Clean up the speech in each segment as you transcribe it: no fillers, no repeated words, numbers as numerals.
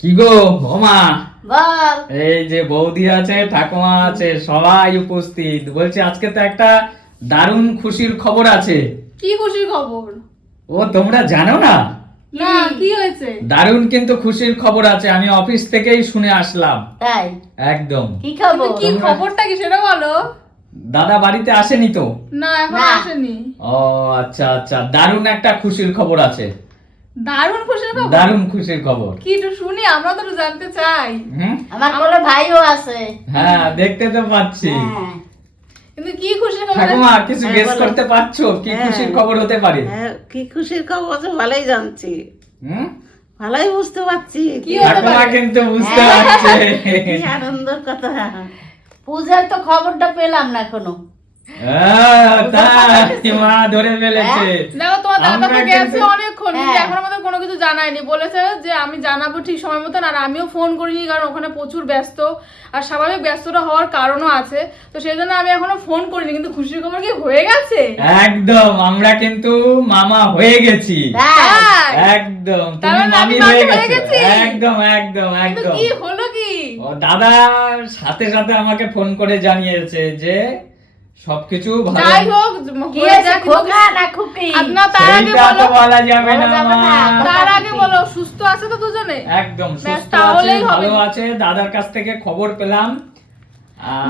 কি গো ওমা, বল। এই যে বৌদি আছে, ঠাকুমা আছে, সবাই উপস্থিত। বলছি আজকে তো একটা দারুণ খুশির খবর আছে। কি খুশির খবর? ও তোমরা জানো না? না, কি হয়েছে? দারুণ কিন্তু খুশির খবর আছে, আমি অফিস থেকেই শুনে আসলাম। তাই একদম। কি খবর? কি খবরটা কি সেটা বলো। দাদা বাড়িতে আসেনি তো? না, এখন না। আসেনি। ও আচ্ছা আচ্ছা, দারুণ একটা খুশির খবর আছে। দারুণ খুশির খবর? দারুণ খুশির খবর। কি একটু শুনি, আমরা তো একটু জানতে চাই। হুম, আমার কোনো ভাইও আছে। হ্যাঁ দেখতে তো পাচ্ছি। হ্যাঁ। কিন্তু কি খুশির খবর? ঠাকুমা কিছু হ্যাঁ, গেস বলো। করতে পারছো কি হ্যাঁ। খুশির খবর হতে পারে? হ্যাঁ, কি খুশির খবর তো ভালোই জানছি, হুম, ভালোই বুঝতে পারছি। কি হতে ঠাকুমা পারে? কিন্তু বুঝতে হ্যাঁ। পারছে। কি আনন্দের কথা। পূজার তো খবরটা পেলাম না এখনো। তাই মা ধরে ফেলেছে। দেখো তোমার দাদা আমরা তো গেছে কিন্তু- অনেকক্ষণ, কিন্তু হ্যাঁ। এখন আমাদের কোনো কিছু জানায়নি। বলেছে যে আমি জানাবো ঠিক সময় মতন, আর আমিও ফোন করিনি কারণ ওখানে প্রচুর ব্যস্ত, আর স্বাভাবিক ব্যস্ততা হওয়ার কারণও আছে, তো সেই জন্য আমি এখনো ফোন করিনি। কিন্তু খুশির খবর কি হয়ে গেছে? একদম, আমরা কিন্তু মামা হয়ে গেছি। তাই? তাই? একদম, তার তুমি মানে আমি মামি হয়ে মামি হয়ে গেছো। গেছি? একদম একদম কিন্তু একদম। কি হলো কি? ও দাদা সাথে সাথে আমাকে ফোন করে জানিয়েছে যে সবকিছু ভালো। যাই হোক, কি হয়ে হয়েছে, যাক, কিন্তু খোকা না খুকি? না, তার আগে সেইটা তো বলো, বলা যাবে বলা না যাবে মা। না। তার আগে বলো সুস্থ আছে তো দুজনে? একদম ব্যাস, সুস্থ আছে, তাহলেই হবে। ভালো আছে। দাদার কাছ থেকে খবর পেলাম।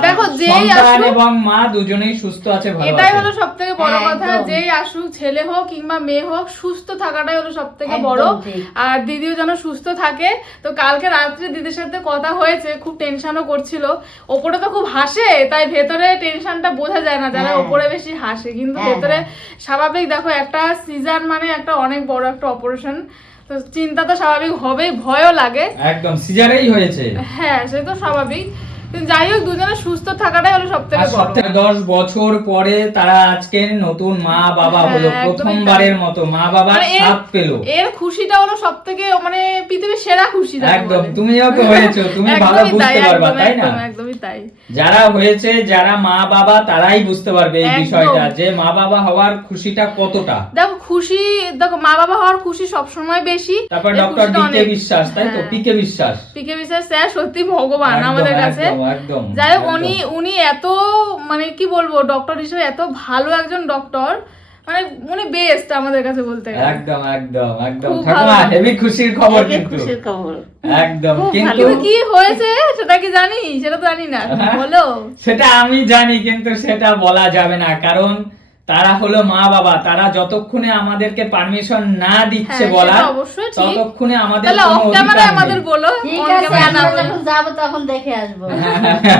দেখো, যেই সন্তান আসুক- এবং মা দুজনেই সুস্থ আছে, ভালো এটাই আছে। হলো সব থেকে বড় হ্যাঁ, কথা। একদম। যেই আসুক, ছেলে হোক কিংবা মেয়ে হোক, সুস্থ থাকাটাই হলো সব থেকে একদম বড়। ঠিক। আর দিদিও যেন সুস্থ থাকে। তো কালকে রাত্রে দিদির সাথে কথা হয়েছে, খুব টেনশনও করছিল। ওপরে তো খুব হাসে, তাই ভেতরে টেনশনটা বোঝা যায় না, যারা হ্যাঁ। ওপরে বেশি হাসে, কিন্তু হ্যাঁ, ভেতরে হ্যাঁ। স্বাভাবিক। দেখো, একটা সিজার মানে একটা অনেক বড় একটা অপারেশন, তো চিন্তা তো স্বাভাবিক হবেই, ভয়ও লাগে। একদম সিজারেই হয়েছে। হ্যাঁ, সে তো স্বাভাবিক, কিন্তু যাই হোক, দুজনে সুস্থ থাকাটাই হলো সব থেকে আর বড়। সপ্তাহে 10 বছর পরে তারা আজকে নতুন মা বাবা হ্যাঁ, হলো, একদমই প্রথমবারের মতো মা বাবার মানে এর- সাথ পেলো। এর খুশিটা হলো সব থেকে মানে পৃথিবীর সেরা খুশি। যাকে একদম, বলে। তুমিও তো হয়েছো, তুমি ভালো একদমই বুঝতে তাই, পারবা, একদম, তাই না? একদম, একদমই তাই। যারা হয়েছে, যারা মা বাবা, তারাই বুঝতে পারবে এই একদম। বিষয়টা, যে মা বাবা হওয়ার খুশিটা কতটা। দেখো খুশি, দেখো মা বাবা হওয়ার খুশি সবসময় বেশি। তারপর এই ডক্টর খুশিটা ডিকে অনেক। বিশ্বাস, তাই তো? হ্যাঁ। পিকে বিশ্বাস। পিকে বিশ্বাস স্যার সত্যি ভগবান একদম, আমাদের কাছে। একদম, একদম, যাই হোক, একদম। উনি এত মানে কি বলবো, ডক্টর হিসেবে এত ভালো একজন ডক্টর, মানে উনি বেস্ট আমাদের কাছে বলতে গেলে। একদম একদম একদম খুব ঠাকুমা, ভালো। হেভি খুশির খবর এই কিন্তু। খুশির খবর। একদম, খুব কিন্তু ভালো। কিন্তু কি হয়েছে সেটা কি জানি? সেটা তো জানি না, হ্যাঁ। বলো। সেটা আমি জানি, কিন্তু সেটা বলা যাবে না, কারণ তারা হলো মা বাবা। তারা যতক্ষণে আমাদেরকে পারমিশন না দিচ্ছে হ্যাঁ, বলার, সেটা অবশ্যই ঠিক। ততক্ষণে আমাদের তাহলে কোনো অফ ক্যামেরায় অধিকার আমাদের নেই। বলো, ঠিক on আছে, camera না আমরা বলো। যখন যাবো তখন দেখে আসবো।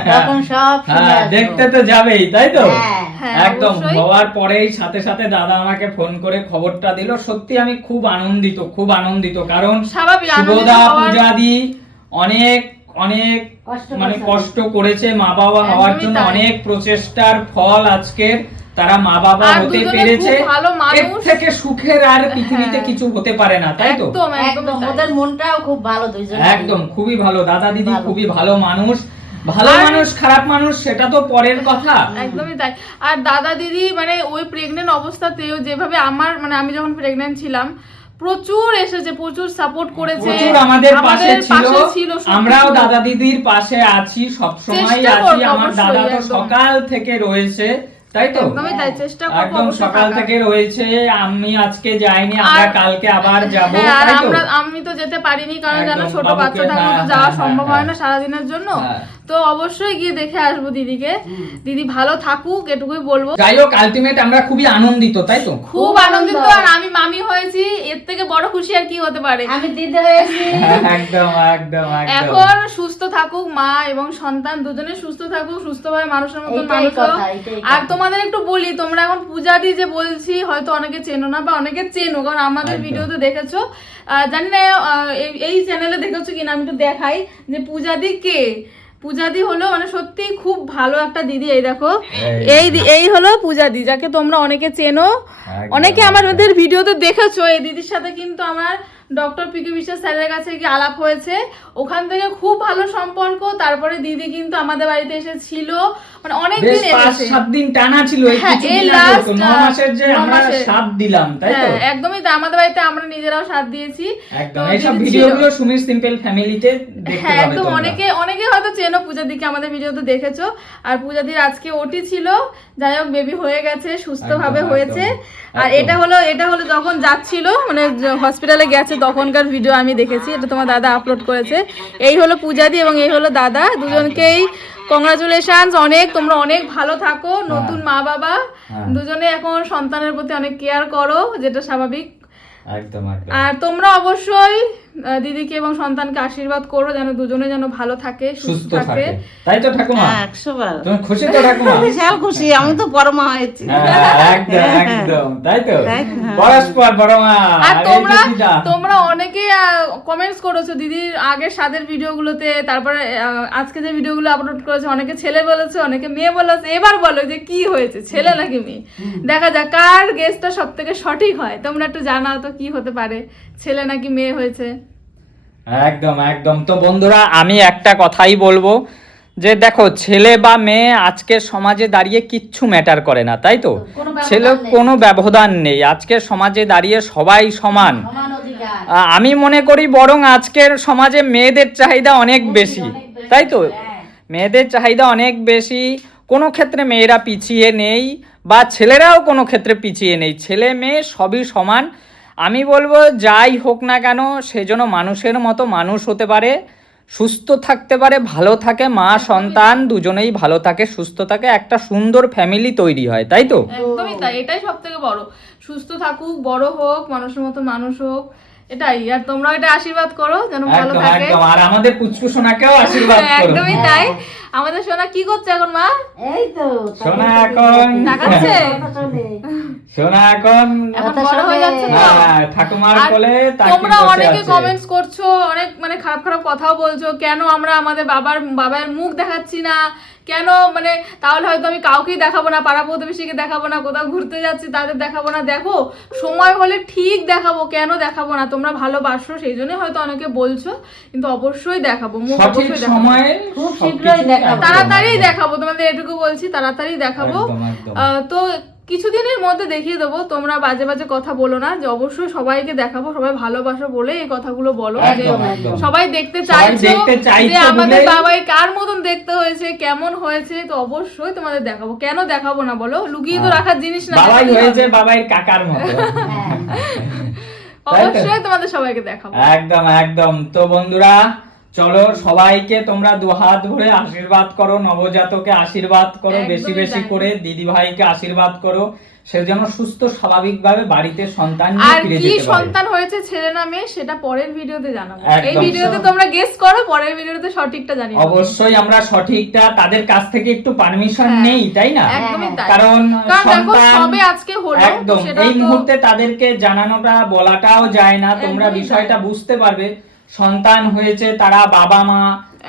তখন সব শুনে হ্যাঁ, আসবো। দেখতে তো যাবেই, তাই তো? হ্যাঁ। হ্যাঁ, একদম। অবশ্যই। হওয়ার পরেই সাথে সাথে দাদা আমাকে ফোন করে খবরটা দিল। সত্যি আমি খুব আনন্দিত, খুব আনন্দিত, কারণ স্বাভাবিক, আনন্দিত শুভদা হওয়ার- পূজাদি অনেক অনেক কষ্ট মানে করছে। কষ্ট করেছে মা বাবা হওয়ার একদমই জন্য। তাই। অনেক প্রচেষ্টার ফল আজকের তারা মা বাবা আর হতে দুজনে পেরেছে। খুব ভালো মানুষ। এর থেকে সুখের আর পৃথিবীতে হ্যাঁ। কিছু হতে পারে না, তাই তো? একদম, একদম, তাই। ওদের মনটাও খুব ভালো দুইজন। একদম, খুবই ভালো। দাদা দিদি ভালো। খুবই ভালো মানুষ। ভালো আর- মানুষ খারাপ মানুষ সেটা তো পরের কথা। একদমই তাই। আর দাদা দিদি মানে ওই প্রেগনেন্ট অবস্থাতেও যেভাবে আমার মানে আমি যখন প্রেগনেন্ট ছিলাম, প্রচুর এসেছে, প্রচুর সাপোর্ট করেছে, প্রচুর আমাদের পাশে ছিল। সত্যি আমরাও ছিল। দাদা দিদির পাশে আছি, সব সময় চেষ্টা আছি। করবো আমার অবশ্যই, দাদা তো একদম। সকাল থেকে রয়েছে, তাই তো? একদমই তাই, চেষ্টা করবো একদম অবশ্যই সকাল থাকার। থেকে রয়েছে। আমি আজকে যাইনি, আমরা আর- কালকে আবার যাব, হ্যাঁ, আর তাই তো? আমি তো যেতে পারিনি, কারণ জানো একদম, ছোট বাবুকে, বাচ্চা থাকলে তো হ্যাঁ, যাওয়া হ্যাঁ, সম্ভব হ্যাঁ, হয় না সারাদিনের জন্য। হ্যাঁ। তো অবশ্যই গিয়ে দেখে আসবো দিদিকে। দিদি ভালো থাকুক, এটুকুই বলবো। যাই হোক, আলটিমেট আমরা খুবই আনন্দিত, তাই তো? খুব আনন্দিত। আর আমি মামি হয়েছি, এর থেকে বড় খুশি আর কি হতে পারে? আমি দিদি হয়েছি। একদম একদম একদম। এখন সুস্থ থাকুক মা এবং সন্তান, দুজনে সুস্থ থাকুক, সুস্থভাবে মানুষের মতন এইটাই মানুষ হোক। কথা, এইটাই কথা। আর তোমাদের একটু বলি, তোমরা এখন পূজা দি যে বলছি, হয়তো অনেকে চেনো না বা অনেকে চেনো, কারণ আমাদের একদম। ভিডিওতে দেখেছো। জানি না এই চ্যানেলে দেখেছো কিনা, আমি একটু দেখাই যে পূজা দি কে। পূজা দি হলো মানে সত্যি খুব ভালো একটা দিদি। এই দেখো, এই হলো পূজা দি, যাকে তোমরা অনেকে চেনো, একদম, অনেকে আমাদের ভিডিওতে দেখেছো। এই দিদির সাথে কিন্তু আমার ডক্টর পিকে বিশ্বাস স্যারের কাছে গিয়ে আলাপ হয়েছে, ওখান থেকে খুব ভালো সম্পর্ক। তারপরে দিদি কিন্তু আমাদের বাড়িতে এসেছিল, মানে অনেক বেশ দিন এসেছে। 5-7 দিন টানা ছিল, এই হ্যাঁ, কিছুদিন এই আগে last, তো 9 মাসের যে 9 আমরা মাসের। সাথ দিলাম, তাই তো? হ্যাঁ, একদমই তাই। আমাদের বাড়িতে আমরা নিজেরাও সাথ দিয়েছি। একদম তো এইসব দিদি ভিডিওগুলো ছিল। সুমির সিম্পল ফ্যামিলিতে দেখতে হ্যাঁ, পাবে একদম। তোমরা। অনেকে হয়তো চেনো পূজা দিকে, আমাদের ভিডিওতে দেখেছো। আর পূজাদির আজকে ওটি ছিল, যাই হোক বেবি হয়ে গেছে, সুস্থভাবে একদম, হয়েছে। আর একদম। এটা হলো যখন যাচ্ছিল, মানে হসপিটালে গেছে তখনকার ভিডিও আমি দেখেছি, এটা তোমার দাদা আপলোড করেছে। এই হলো পূজাদি এবং এই হলো দাদা, দুজনকেই কংগ্রাচুলেশনস। তোমরা অনেক ভালো থাকো, নতুন মা বাবা হ্যাঁ। দুজনে এখন সন্তানের প্রতি অনেক কেয়ার করো, যেটা স্বাভাবিক। একদম একদম। আর তোমরা অবশ্যই দিদিকে এবং সন্তানকে আশীর্বাদ করো যেন দুজনে যেন ভালো থাকে, সুস্থ থাকে, তাই তো ঠাকুমা? হ্যাঁ, 100 বার। তুমি খুশি তো ঠাকুমা? বিশাল খুশি, আমি তো বড় মা হয়েছি। হ্যাঁ, একদম একদম, তাই তো? তাই তো, হ্যাঁ। পরস্পর বড় মা। আর এই যে দিদা। তোমরা অনেকে কমেন্টস করেছো দিদির আগের স্বাদের ভিডিওগুলোতে, তারপরে আজকে যে ভিডিওগুলো আপলোড করেছে, অনেকে ছেলে বলেছে, অনেকে মেয়ে বলেছে। এবার বলো যে কি হয়েছে, ছেলে নাকি মেয়ে? দেখা যাক কার গেসটা সব থেকে সঠিক হয়। তোমরা একটু জানাও তো কি হতে পারে, ছেলে নাকি মেয়ে হয়েছে। একদম একদম। তো বন্ধুরা, আমি একটা কথাই বলবো যে দেখো, ছেলে বা মেয়ে আজকের সমাজে দাঁড়িয়ে কিচ্ছু ম্যাটার করে না, তাই তো? কোনো ব্যবধান ছেলে নেই। কোনো ব্যবধান নেই, আজকের সমাজে দাঁড়িয়ে সবাই সমান। সমান অধিকার। আমি মনে করি বরং আজকের সমাজে মেয়েদের চাহিদা অনেক বেশি, তাই তো? হ্যাঁ। মেয়েদের চাহিদা অনেক বেশি, কোনো ক্ষেত্রে মেয়েরা পিছিয়ে নেই, বা ছেলেরাও কোনো ক্ষেত্রে পিছিয়ে নেই। ছেলে মেয়ে সবই সমান। আমি বলবো যাই হোক না কেন, সেজন্য মানুষের মতো মানুষ হতে পারে, সুস্থ থাকতে পারে, ভালো থাকে, মা সন্তান দুজনেই ভালো থাকে, সুস্থ থাকে, একটা সুন্দর ফ্যামিলি তৈরি হয়, তাই তো? একদমই তাই, এটাই সব থেকে বড়। সুস্থ থাকুক, বড় হোক, মানুষের মতো মানুষ হোক, এটাই। আর তোমরা এটা আশীর্বাদ করো যেন ভালো একদম থাকে। একদম। আর আমাদের পুচকু সোনাকেও আশীর্বাদ করো। একদমই তাই। আমাদের সোনা কি করছে এখন মা? এই তো সোনা এখন তাকাচ্ছে? সোনা এখন এখন কথা বড় হয়ে শোনে। যাচ্ছে তো। হ্যাঁ, ঠাকুমার আর কোলে তাকিয়ে তোমরা বসে অনেকে আছে। কমেন্টস করছো, অনেক মানে খারাপ খারাপ কথাও বলছো, কেন আমরা আমাদের বাবার মুখ দেখাচ্ছি না, কেন মানে তাহলে হয়তো আমি কাউকেই দেখাবো না, পাড়া প্রতিবেশীকে দেখাবো না, কোথাও ঘুরতে যাচ্ছি তাদের দেখাবো না। দেখো, সময় হলে ঠিক দেখাবো, কেন দেখাবো না? তোমরা ভালোবাসো সেই জন্য হয়তো অনেকে বলছো, কিন্তু অবশ্যই দেখাবো, মুখ সঠিক অবশ্যই দেখাবো। সময়ে খুব সবকিছু শীঘ্রই দেখাবো। একদম, তাড়াতাড়ি একদম। দেখাবো, তোমাদের এটুকু বলছি, তাড়াতাড়ি দেখাবো। একদম, একদম। তো কিছুদিনের মধ্যে দেখিয়ে দেবো। তোমরা বাজে বাজে কথা বলো না, যে অবশ্যই সবাইকে দেখাবো, সবাই ভালোবাসো বলে এই কথাগুলো বলো, যে একদম, একদম। সবাই দেখতে সবাই চাইছো দেখতে চাইছো যে আমাদের বলেই- বাবাই কার মতন দেখতে হয়েছে, কেমন হয়েছে। তো অবশ্যই তোমাদের দেখাবো, কেন দেখাবো না বলো? লুকিয়ে তো হ্যাঁ। রাখার জিনিস না, বাবাই দেখাতেই হয়েছে হবে। বাবাই কাকার মতো। হ্যাঁ। অবশ্যই তোমাদের সবাইকে দেখাবো। একদম একদম। তো বন্ধুরা, চলো সবাইকে তোমরা দুহাত ভরে আশীর্বাদ করো, নবজাতকে আশীর্বাদ করো, একদমই বেশি বেশি তাই। করে দিদি ভাইকে আশীর্বাদ করো, সে যেন সুস্থ স্বাভাবিকভাবে বাড়িতে সন্তান আর নিয়ে ফিরে কি যেতে পারে। সন্তান হয়েছে, ছেলে না মেয়ে, সেটা পরের ভিডিওতে জানাবো। একদম। এই ভিডিওতে তোমরা গেস করো, পরের ভিডিওতে সঠিকটা জানিয়ে দেবো। অবশ্যই আমরা সঠিকটা তাদের কাছ থেকে একটু পারমিশন হ্যাঁ। নেই, তাই না? একদমই তাই। কারণ দেখো, সন্তান সবে আজকে হলো, একদম তো সেটা এই তো- মুহূর্তে তাদেরকে জানানোটা বলাটাও যায় না। তোমরা একদমই বিষয়টা তাই। বুঝতে পারবে, সন্তান হয়েছে, তারা বাবা মা,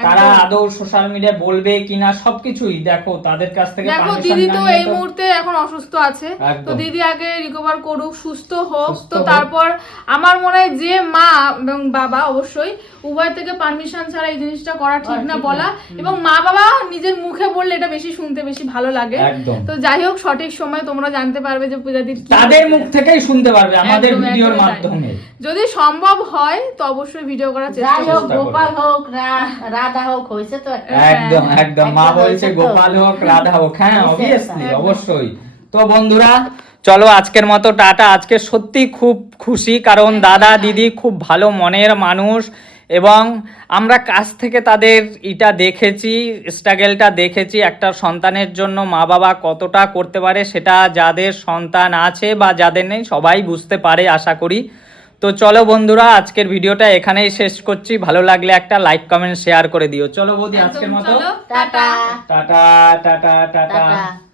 তারা একদম। আদৌ সোশ্যাল মিডিয়া বলবে কিনা সবকিছুই দেখো তাদের কাছ থেকে দেখো, permission দিদি না তো নিয়ে এই তো- মুহূর্তে এখন অসুস্থ আছে, একদম। তো দিদি আগে রিকভার করুক, সুস্থ হোক। সুস্থ তো হোক। তারপর আমার মনে হয় যে মা এবং বাবা অবশ্যই উভয় থেকে পারমিশন ছাড়া এই জিনিসটা করা ঠিক না বলা, এবং মা বাবা নিজের মুখে বললে এটা বেশি শুনতে বেশি ভালো লাগে। একদম। তো যাই হোক, সঠিক সময় তোমরা জানতে পারবে যে পূজাদির কি তাদের মুখ থেকেই শুনতে পারবে আমাদের একদম, ভিডিওর একদমই তাই। মাধ্যমে। যদি সম্ভব হয় তো অবশ্যই ভিডিও করার চেষ্টা যাই হোক, করবো। চেষ্টা করবো। গোপাল হোক রাধা হোক, হয়েছে তো একটা। একদম একদম। মা একটা বলছে হয়েছে তো। গোপাল হোক রাধা হোক, হ্যাঁ হয়েছে অবভিয়াসলি, একটা। অবশ্যই। তো বন্ধুরা, চলো আজকের মতো টাটা। আজকে সত্যি খুব খুশি, কারণ দাদা দিদি খুব ভালো মনের মানুষ, এবং আমরা কাছ থেকে তাদের এটা দেখেছি, স্ট্রাগলটা দেখেছি। একটা সন্তানের জন্য মা বাবা কতটা করতে পারে, সেটা যাদের সন্তান আছে বা যাদের নেই সবাই বুঝতে পারে আশা করি। তো চলো বন্ধুরা, আজকের ভিডিওটা এখানেই শেষ করছি। ভালো লাগলে একটা লাইক কমেন্ট শেয়ার করে দিও। চলো বৌদি, আজকের একদম, মতো চলো, tata. Tata tata tata. Tata.